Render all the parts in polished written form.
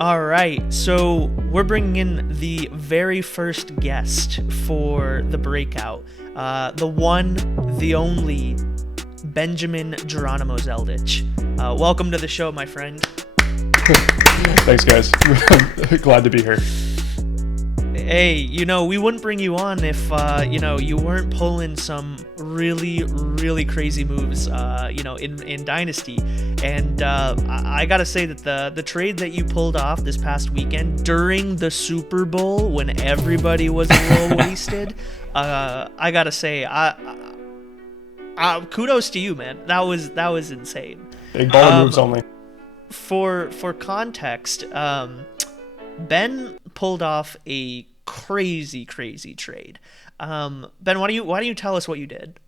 All right, so we're bringing in the very first guest for the Breakout, the one, the only, Benjamin Geronimo Zelditch. Welcome to the show, my friend. Thanks, guys. Glad to be here. Hey, we wouldn't bring you on if, you weren't pulling some really, really crazy moves, in Dynasty. And I gotta say that the trade that you pulled off this past weekend during the Super Bowl when everybody was a little wasted, I gotta say, kudos to you, man. That was insane. Big baller moves only. For context, Ben pulled off a crazy trade. Ben, why don't you tell us what you did?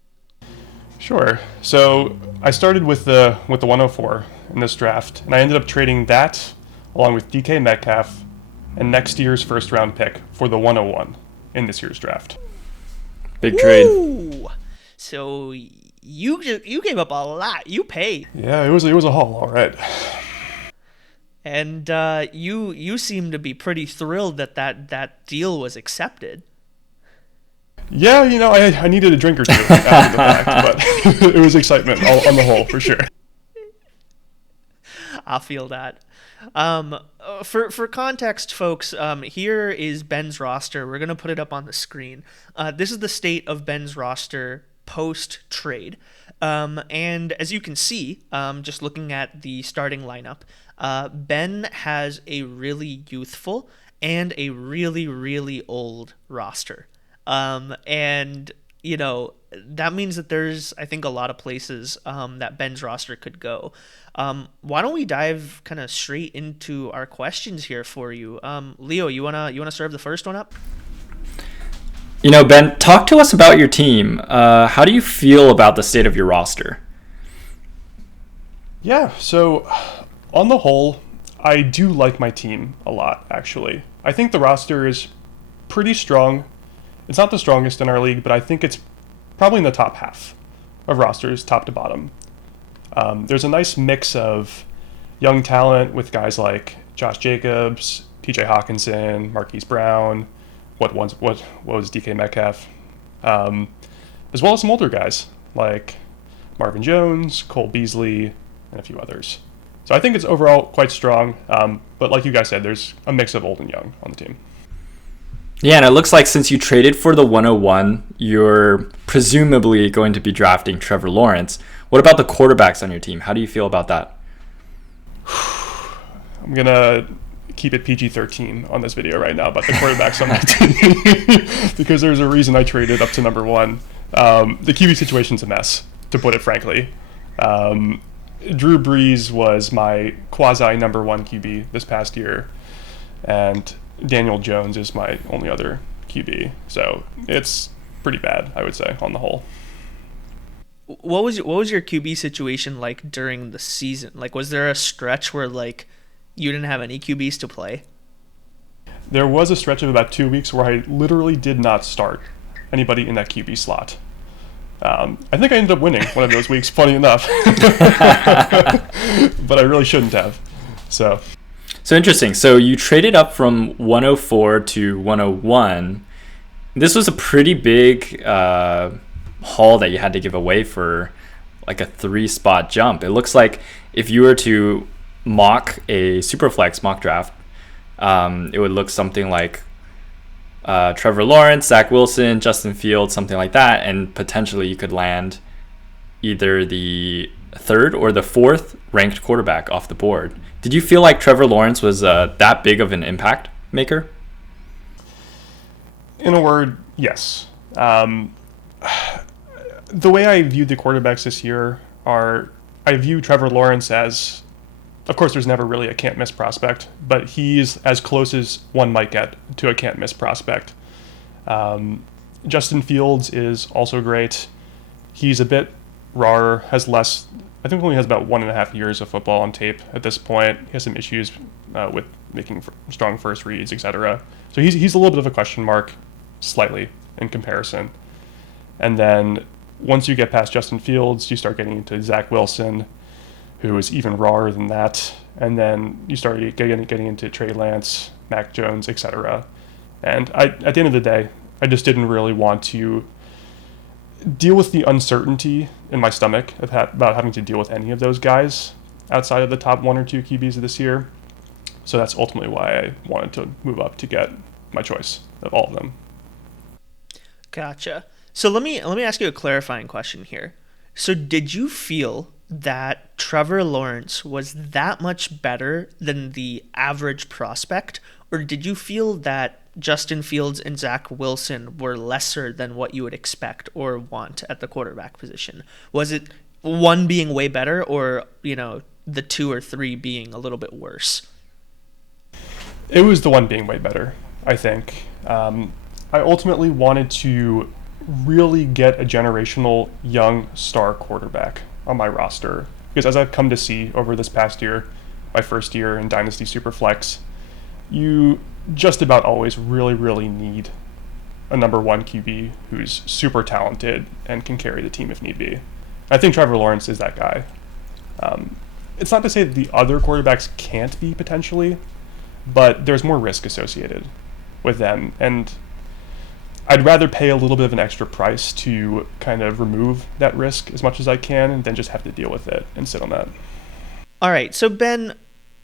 Sure. So I started with the 104 in this draft, and I ended up trading that along with DK Metcalf and next year's first round pick for the 101 in this year's draft. Big trade. Ooh. So you gave up a lot. You paid. Yeah, it was a haul, all right. And you seem to be pretty thrilled that deal was accepted. Yeah, I needed a drink or two after the fact, but it was excitement on the whole, for sure. I feel that. For context, folks, here is Ben's roster. We're going to put it up on the screen. This is the state of Ben's roster post-trade. And as you can see, just looking at the starting lineup, Ben has a really youthful and a really, really old roster. And that means that there's, I think, a lot of places that Ben's roster could go. Why don't we dive kind of straight into our questions here for you? Leo, you wanna serve the first one up? Ben, talk to us about your team. How do you feel about the state of your roster? Yeah, so on the whole, I do like my team a lot, actually. I think the roster is pretty strong. It's not the strongest in our league, but I think it's probably in the top half of rosters, top to bottom. There's a nice mix of young talent with guys like Josh Jacobs, TJ Hawkinson, Marquise Brown, what was DK Metcalf, as well as some older guys like Marvin Jones, Cole Beasley, and a few others. So I think it's overall quite strong, but like you guys said, there's a mix of old and young on the team. Yeah, and it looks like since you traded for the 101, you're presumably going to be drafting Trevor Lawrence. What about the quarterbacks on your team? How do you feel about that? I'm going to keep it PG-13 on this video right now about the quarterbacks on my team because there's a reason I traded up to number one. The QB situation's a mess, to put it frankly. Drew Brees was my quasi number one QB this past year, and Daniel Jones is my only other QB. So it's pretty bad, I would say, on the whole. What was your QB situation like during the season? Like, was there a stretch where you didn't have any QBs to play? There was a stretch of about 2 weeks where I literally did not start anybody in that QB slot. I think I ended up winning one of those weeks, funny enough. But I really shouldn't have. So interesting. So you traded up from 104 to 101. This was a pretty big haul that you had to give away for like a 3-spot jump. It looks like if you were to mock a Superflex mock draft, it would look something like Trevor Lawrence, Zach Wilson, Justin Fields, something like that, and potentially you could land either the 3rd or the 4th ranked quarterback off the board. Did you feel like Trevor Lawrence was that big of an impact maker? In a word, yes. The way I viewed the quarterbacks this year I view Trevor Lawrence as, of course, there's never really a can't-miss prospect, but he's as close as one might get to a can't-miss prospect. Justin Fields is also great. He's a bit rawer, has less, I think only has about 1.5 years of football on tape at this point. He has some issues with making strong first reads, etc. So he's a little bit of a question mark, slightly, in comparison. And then once you get past Justin Fields, you start getting into Zach Wilson, who is even rawer than that. And then you start getting into Trey Lance, Mac Jones, etc. And at the end of the day, I just didn't really want to deal with the uncertainty in my stomach about having to deal with any of those guys outside of the top 1 or 2 QBs of this year. So that's ultimately why I wanted to move up to get my choice of all of them. Gotcha. So let me ask you a clarifying question here. So did you feel that Trevor Lawrence was that much better than the average prospect, or did you feel that Justin Fields and Zach Wilson were lesser than what you would expect or want at the quarterback position? Was it one being way better, or the 2 or 3 being a little bit worse? It was the one being way better, I think. I ultimately wanted to really get a generational young star quarterback on my roster, because as I've come to see over this past year, my first year in Dynasty Superflex, you just about always really, really need a number 1 QB who's super talented and can carry the team if need be. I think Trevor Lawrence is that guy. It's not to say that the other quarterbacks can't be potentially, but there's more risk associated with them, and I'd rather pay a little bit of an extra price to kind of remove that risk as much as I can than just have to deal with it and sit on that. All right, so Ben,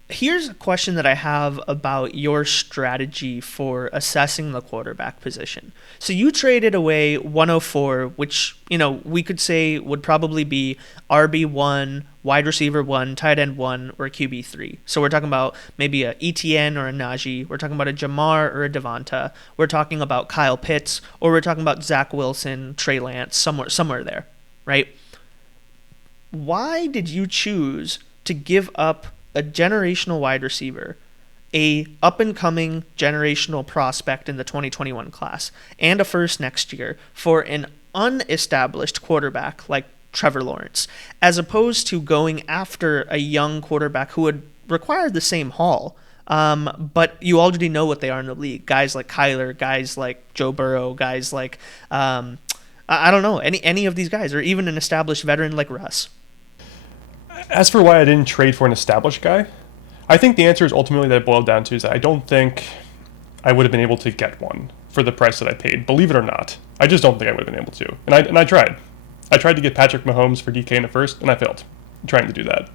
here's a question that I have about your strategy for assessing the quarterback position. So you traded away 104, which, we could say would probably be RB1, wide receiver 1, tight end 1, or QB3. So we're talking about maybe a ETN or a Najee. We're talking about a Jamar or a Devonta. We're talking about Kyle Pitts, or we're talking about Zach Wilson, Trey Lance, somewhere there, right? Why did you choose to give up a generational wide receiver, a up-and-coming generational prospect in the 2021 class, and a first next year for an unestablished quarterback like Trevor Lawrence, as opposed to going after a young quarterback who would require the same haul, but you already know what they are in the league? Guys like Kyler, guys like Joe Burrow, guys like, I don't know, any of these guys, or even an established veteran like Russ. As for why I didn't trade for an established guy, I think the answer is ultimately that it boiled down to is that I don't think I would have been able to get one for the price that I paid. Believe it or not, I just don't think I would have been able to. And I tried. I tried to get Patrick Mahomes for DK in the first, and I failed trying to do that.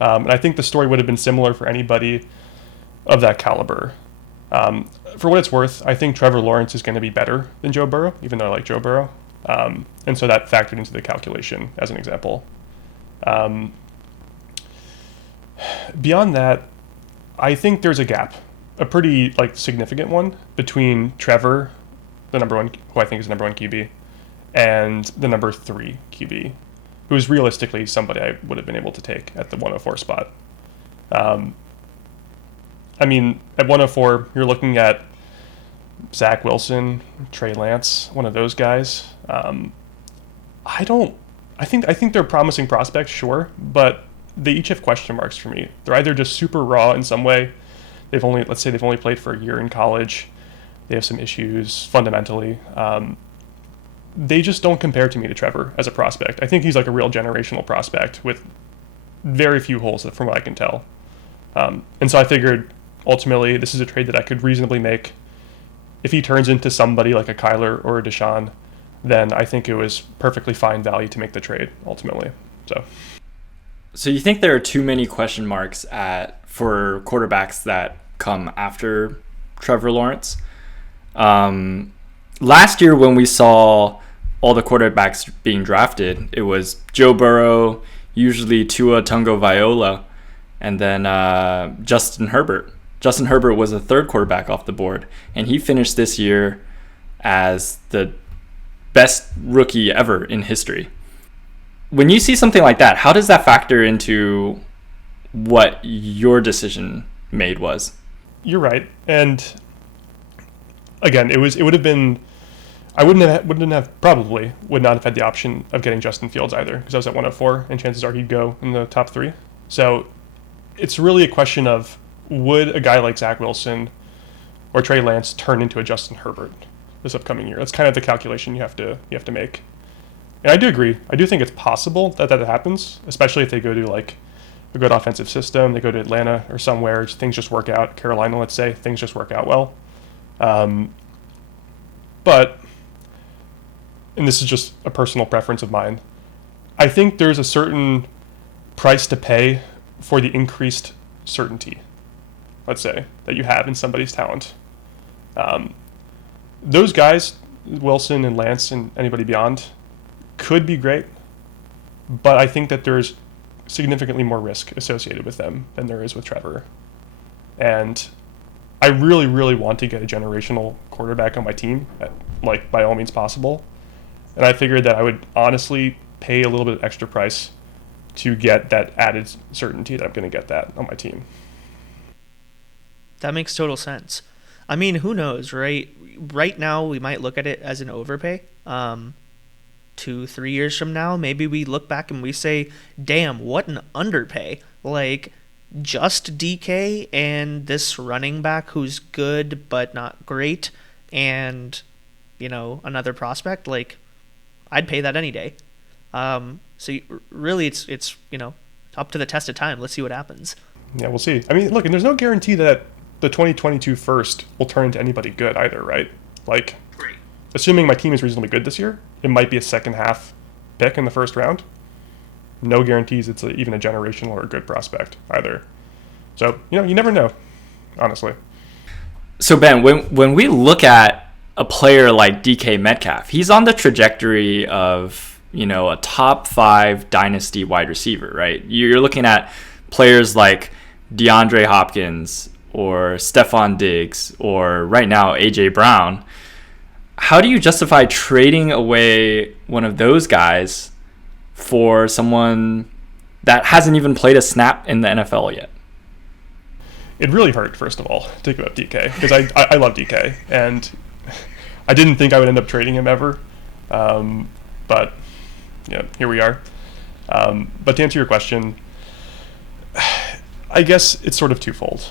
And I think the story would have been similar for anybody of that caliber. For what it's worth, I think Trevor Lawrence is going to be better than Joe Burrow, even though I like Joe Burrow. And so that factored into the calculation as an example. Beyond that, I think there's a gap, a pretty significant one, between Trevor, the number 1, who I think is the number 1 QB, and the number 3 QB, who is realistically somebody I would have been able to take at the 104 spot. At 104, you're looking at Zach Wilson, Trey Lance, one of those guys. I think they're promising prospects, sure, but they each have question marks for me. They're either just super raw in some way. Let's say they've only played for a year in college. They have some issues fundamentally. They just don't compare to me to Trevor as a prospect. I think he's a real generational prospect with very few holes from what I can tell. And so I figured ultimately this is a trade that I could reasonably make. If he turns into somebody like a Kyler or a Deshaun, then I think it was perfectly fine value to make the trade ultimately. So you think there are too many question marks for quarterbacks that come after Trevor Lawrence? Last year when we saw all the quarterbacks being drafted, it was Joe Burrow, usually Tua Tagovailoa, and then Justin Herbert. Justin Herbert was the 3rd quarterback off the board, and he finished this year as the best rookie ever in history. When you see something like that, how does that factor into what your decision made was? You're right, and again, it would have been. I would not have had the option of getting Justin Fields either, because I was at 104, and chances are he'd go in the top 3. So it's really a question of, would a guy like Zach Wilson or Trey Lance turn into a Justin Herbert this upcoming year? That's kind of the calculation you have to make. And I do agree. I do think it's possible that happens, especially if they go to a good offensive system. They go to Atlanta or somewhere, things just work out. Carolina, let's say, things just work out well. But, and this is just a personal preference of mine, I think there's a certain price to pay for the increased certainty, let's say, that you have in somebody's talent. Those guys, Wilson and Lance and anybody beyond, could be great, but I think that there's significantly more risk associated with them than there is with Trevor. And I really, really want to get a generational quarterback on my team, like by all means possible. And I figured that I would honestly pay a little bit of extra price to get that added certainty that I'm going to get that on my team. That makes total sense. I mean, who knows, right? Right now, we might look at it as an overpay. 2-3 years from now, maybe we look back and we say, damn, what an underpay. Like, just DK and this running back who's good but not great, and, you know, another prospect, like, I'd pay that any day. So really, it's you know, up to the test of time. Let's see what happens. Yeah, we'll see. I mean, look, and there's no guarantee that the 2022 first will turn into anybody good either, right? Like, assuming my team is reasonably good this year, it might be a second half pick in the first round. No guarantees it's even a generational or a good prospect either. So, you know, you never know, honestly. So, Ben, when we look at a player like DK Metcalf, he's on the trajectory of, you know, a top 5 dynasty wide receiver, right? You're looking at players like DeAndre Hopkins or Stephon Diggs or right now AJ Brown. How do you justify trading away one of those guys for someone that hasn't even played a snap in the NFL yet? It really hurt, first of all, to give up DK, because I love DK, and I didn't think I would end up trading him ever, but yeah, here we are. But to answer your question, I guess it's sort of twofold.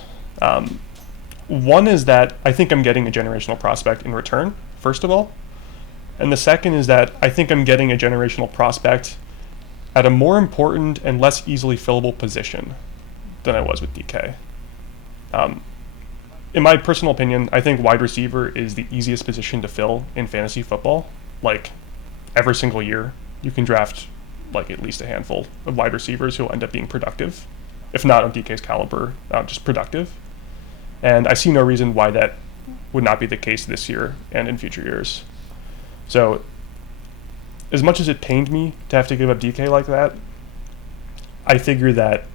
One is that I think I'm getting a generational prospect in return, first of all. And the second is that I think I'm getting a generational prospect at a more important and less easily fillable position than I was with DK. In my personal opinion, I think wide receiver is the easiest position to fill in fantasy football. Like, every single year, you can draft like at least a handful of wide receivers who will end up being productive, if not on DK's caliber, just productive. And I see no reason why that would not be the case this year and in future years. So, as much as it pained me to have to give up DK like that, I figure that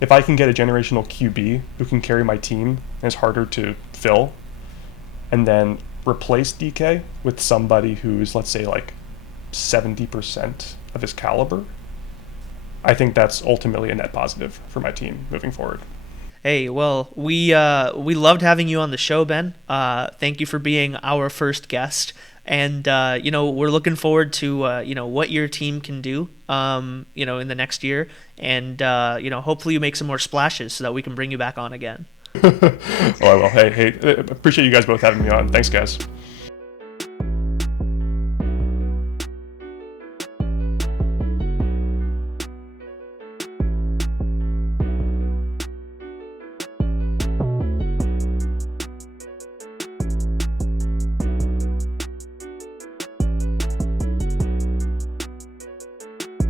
if I can get a generational QB who can carry my team and is harder to fill, and then replace DK with somebody who's, let's say, like 70% of his caliber, I think that's ultimately a net positive for my team moving forward. Hey, well, we loved having you on the show, Ben. Thank you for being our first guest. And, you know, we're looking forward to, you know, what your team can do, you know, in the next year. And, you know, hopefully you make some more splashes so that we can bring you back on again. Oh, I will. Hey, appreciate you guys both having me on. Thanks, guys.